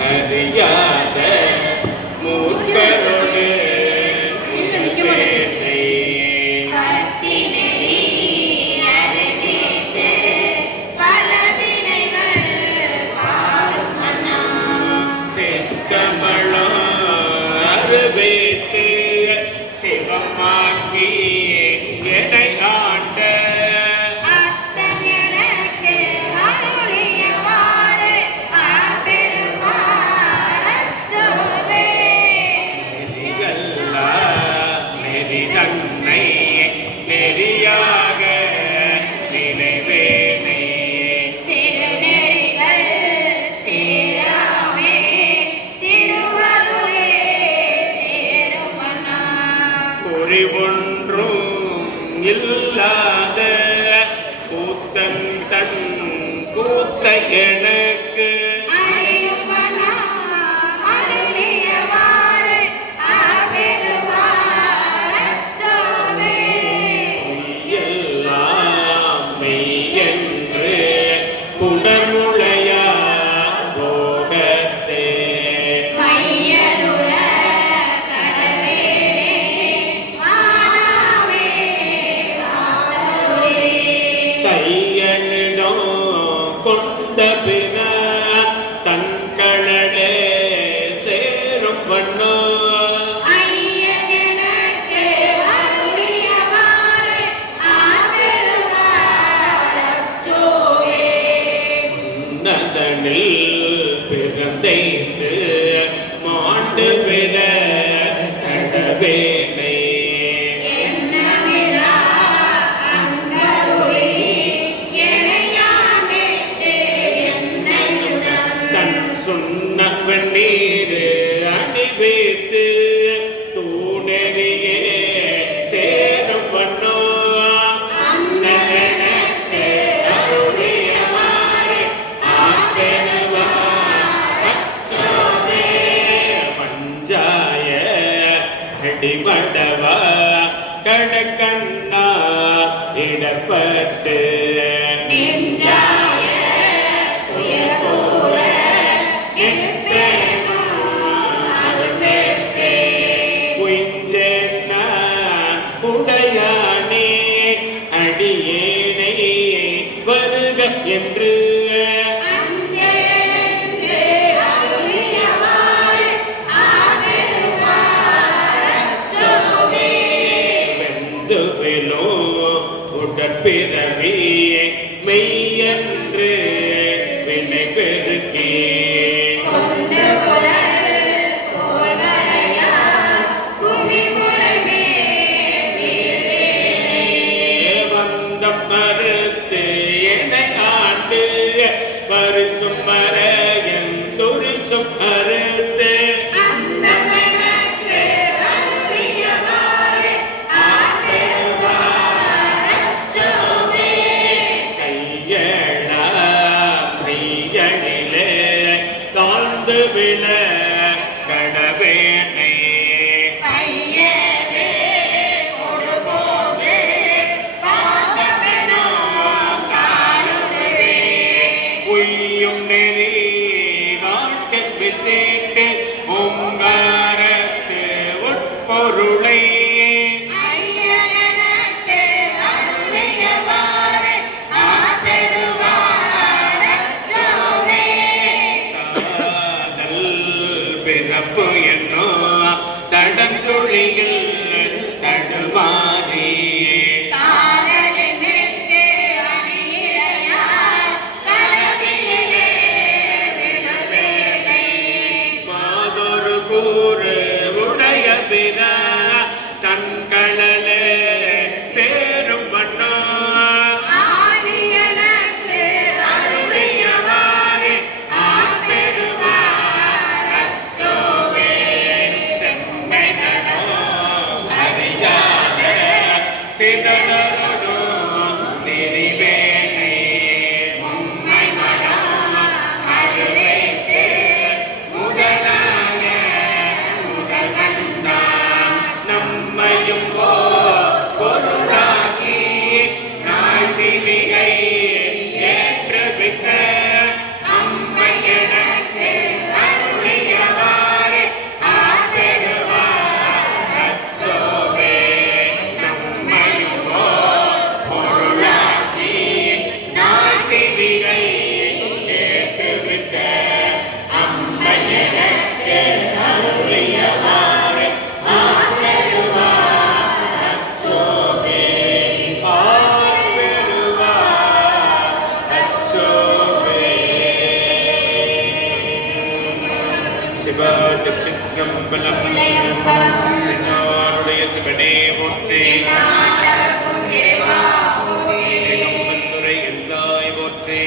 and the என ஐயனே சேரும் மண்ணோ பிறந்தை கட்டி மண்டவா கடக்கண்ணா இடப்பட்டு. உடையானே அடியேனை வருக என்று. பிறவி மெய்யன்று வினை பெருக்கி வந்த மறுத்து என ஆண்டு மறு கேட்டு உங்காரத்து உட்பொருளை. பிறப்பு என்னோ தடஞ்சொழியில் தடுமாறி. சிவா திருச்சிற்றம்பலம் எல்லாருடைய சிவனே போற்றி. திருக்கம்பத்துறை எந்தாய் போற்றி.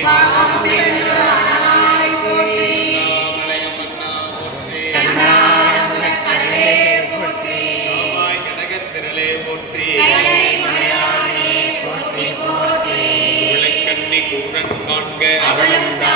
காண்க. அவளந்தான்